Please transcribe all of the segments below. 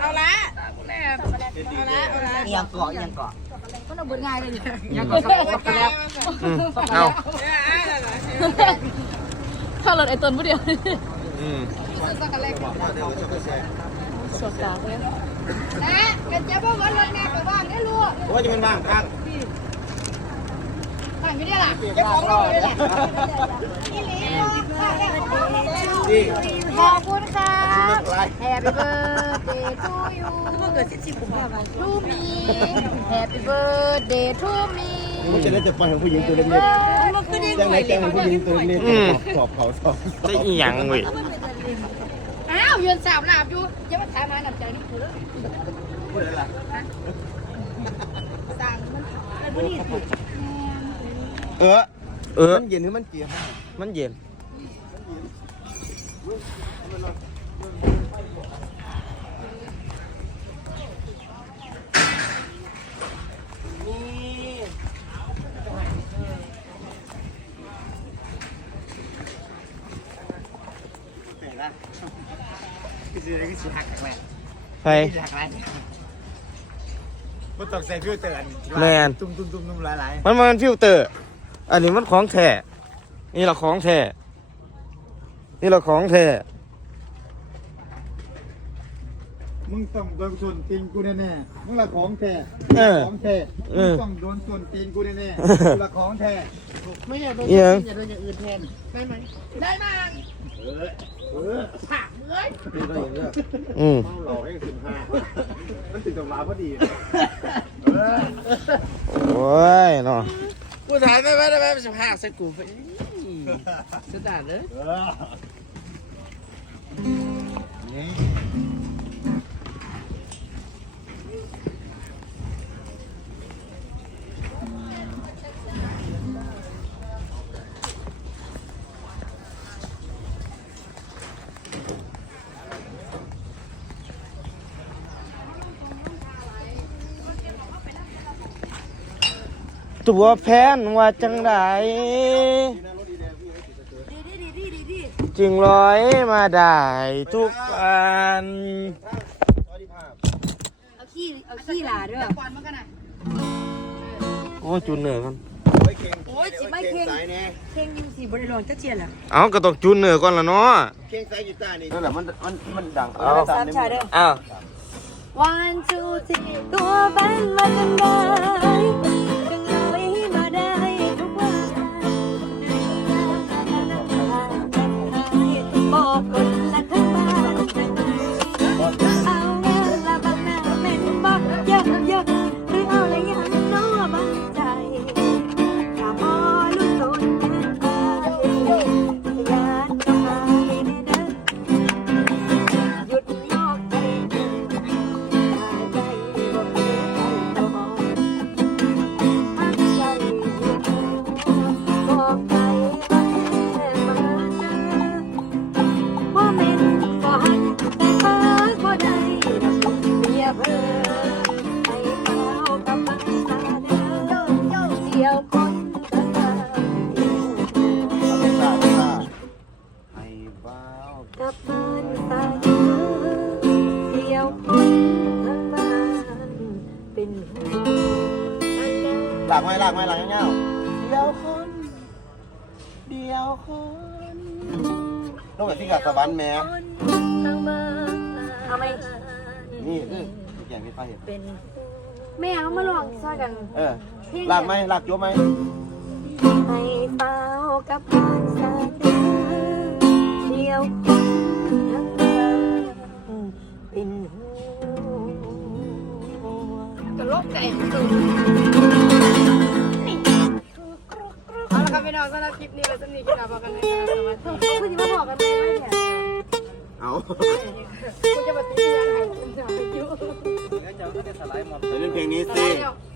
เอาละแม่เอาละเอาละยังเกาะยังเกาะก็เราเบื่อง่ายเลยดิยังเกาะช็อกโกแลตอืมเอาข้าวรถไอ้ต้นผู้เดียวอืมสดกาเลยนะกันจะบอกว่ารถแม่ไปบ้านได้ลูกว่าจะเป็นบ้างครับบ้านไม่ได้ล่ะจะของเราเลยล่ะนี่ลีขอบคุณค่ะ Happy birthday to you เกิดสิบสี่กุมว่าทูมี Happy birthday to me มันจะได้แต่ฟังของผู้หญิงตัวเล็กๆยังไงแกงของผู้หญิงตัวเล็กๆสอบเขาสอบได้อีหยังเว้ยอ้าวยืนสาวหนาบอยู่อย่ามาถามหาหนับใจนี่คือพูดอะไรล่ะสั่งมันเป็นผู้นี่สิเออเออ มันเย็นหรือมันเกลียร์มันเย็น คือสิคือสิหักแม่ไปหักอะไรมันต้องใส่ฟิลเตอร์อันแมนตุ้มตุ้มตุ้มตุ้มหลายมันมันฟิลเตอร์ อันนี้มันของแท้นี่เราของแท้นี่เราของแท้ๆมึงต้องโดนส่วนตีนกูแน่ๆมึงละของแท้ของแท้มึงต้องโดนส่วนตีนกูแน่ๆมึงละของแท้ไม่อยากโดนอีหยังอย่าโดนอย่างอื่นแทนได้ไหมได้มาเออ เออผักเลยตีได้อย่างเงี้ยอืมเมาหล่อให้สิบห้ามันติดตรงมาพอดีโอ้ยเนาะกูถ่ายไปไว้ได้ไหมสิบห้าใส่กูไปสุดยอดเลย ตัวแพนว่าจังไดจึงร้อยมาได้ทุกอันเอาขี้เอาขี้หลาด้วยก่อนมันกันนะโอ้จุนเหนือกันโอ้ยสิไม่เค็งเค็งอยู่สิบริโลนจะเจียนล่ะเอาก็ต้องจุนเหนือก่อนละเนาะเก่งไซส์กีตาร์นี่นั่นแหละมันมันมันดังเอาสามชายเด้ออ้าว One two three ตัวเป็นมาจังได งหลักไหมหลักไหมหลักเงี้ยเดียวคนเดียวคนต้องแบบที่กับสวรรค์แม่ทางบ้านทำไมนี่นี่อย่างที่ฟ้าเห็นเป็นแม่เอามาลองซอยกัน เออหลักไหมหลักยกไหมให้เฝ้ากับบ้านสา เอาคุณจะมาตีกันให้คุณจะไปยุ่งจะเล่นเพลงนี้สิ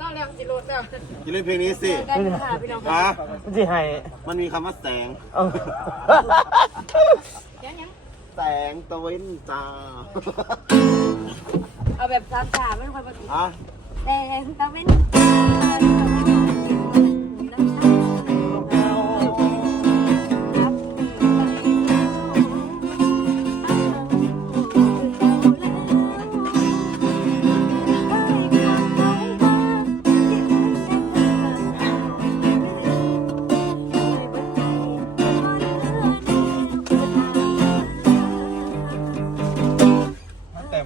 ต้องเรียกสิโรดแล้วจะเล่นเพลงนี้สิได้ค่ะพี่น้องอะมันสิให้มันมีคำว่าแสง เอายังยังแสงตะเวนจ้าเอาแบบสามสามไม่ค่อยปกติอะแต่ตะเว้น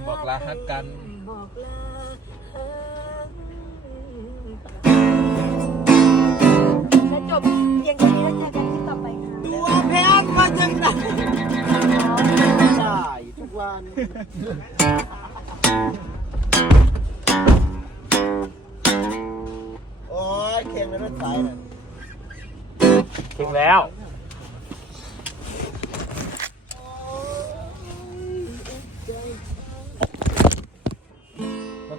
บอกลาฮักกัน บอกลาและจบเพียงแค่นี้แล้วเจอกันที่ต่อไปค่ะ ตัวแพงมาจังไดได้ทุกวันโอ้ยเค็มในรถไฟน่ะ ถึงแล้ว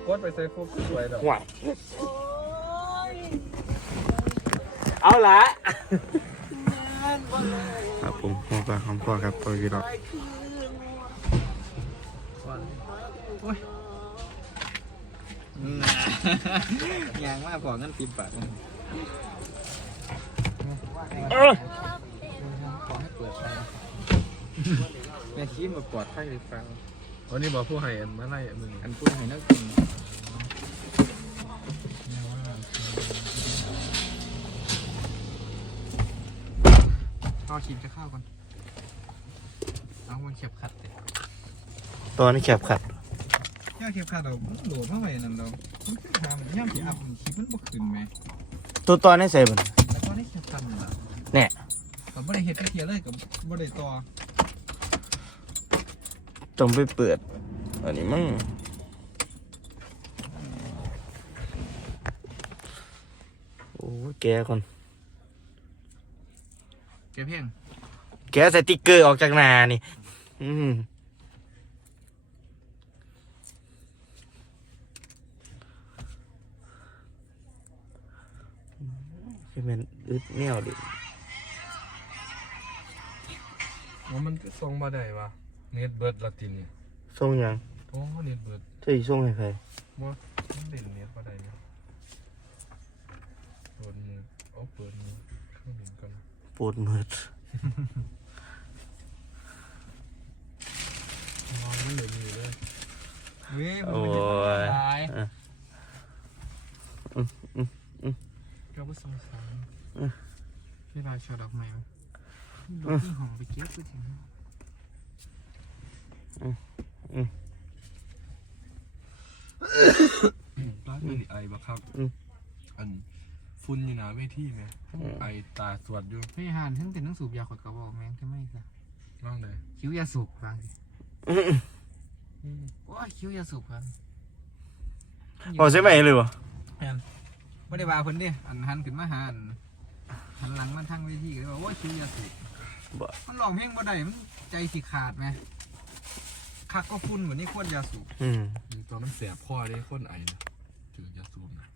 กดไปใส่พวกสวยดอกหวานเอาละครับผมหัวปลาของพ่อครับพ่อพี่น้องยางมากกว่างั้นติมปากเออขอให้เปิดไฟแม่ชี้มาปลอดภัยหรือเปล่าวันนี้บอกผู้ให้อันมาไล่มึงอันพูดให้นักกินเอาชิมจะข้าวก่อนเอามันเข็บขัดเลยตอนนี้แคบขัด ย่าเข็บขัดเราโหลดเข้าไปนั่นเรามันขึ้นทางมันย่ำที่อัพมันคลิปมันบ่ขึ้นไหมตัวตอนนี้ใส่บันแล้วก็ได้เข็บขัดนั่นล่ะเนี่ยกับบ่ได้เฮ็ดเทียเลยกับบ่ได้ต่อต้องไปเปิด อันนี้มั่งโอ้ยแกก่อน แกเพียงแกใส่ติ๊กเกอร์ออกจากหนานี่ อืมคือมันอึดแนวดิว่ามันส่งมาได้ปะเน็ตเบิร์ดละตินเนี่ยส่งหยังโอ้เน็ตเบิร์ดจะอีส่งให้ใครว่ามันเด่นเน็ตมาได้เนี่ยเปิดมือเอาเปิดมือเครื่องบินกัน ปวดมืดมองมันเหลืออยู่เลยเว้ยโอ้ยตายอะก็บ่สงสารพี่ลายชอดอกไม้ดูที่ห้องไปเก็บไปถึงร้านมันไอบักครับอัน ฟุ้นอยู่หนาเวทีไหมไอตาสวดอยู่ไม่หานทั้งเป็นทั้งสูบยาขวดกระบอกแม่งทำไมซะร่องเลยคิ้วยาสูบฟังสิโอ้ยคิ้วยาสูบฟังโอ้ใช่ไหมเลยวะไม่ได้ว่าเพิ่นเดิอันหันขึ้นมาหาอันหันหลังมันทั้งเวทีก็เลยว่าโอ้ยคิ้วยาสูบบ่มันร้องเพลงบ่ได้มันใจสิขาดไหมคักก็ฟุ้นเหมือนนี่ควรยาสูบอืมตอนมันแสบคอเลยคนไอนะถือยาสูบนะโอ้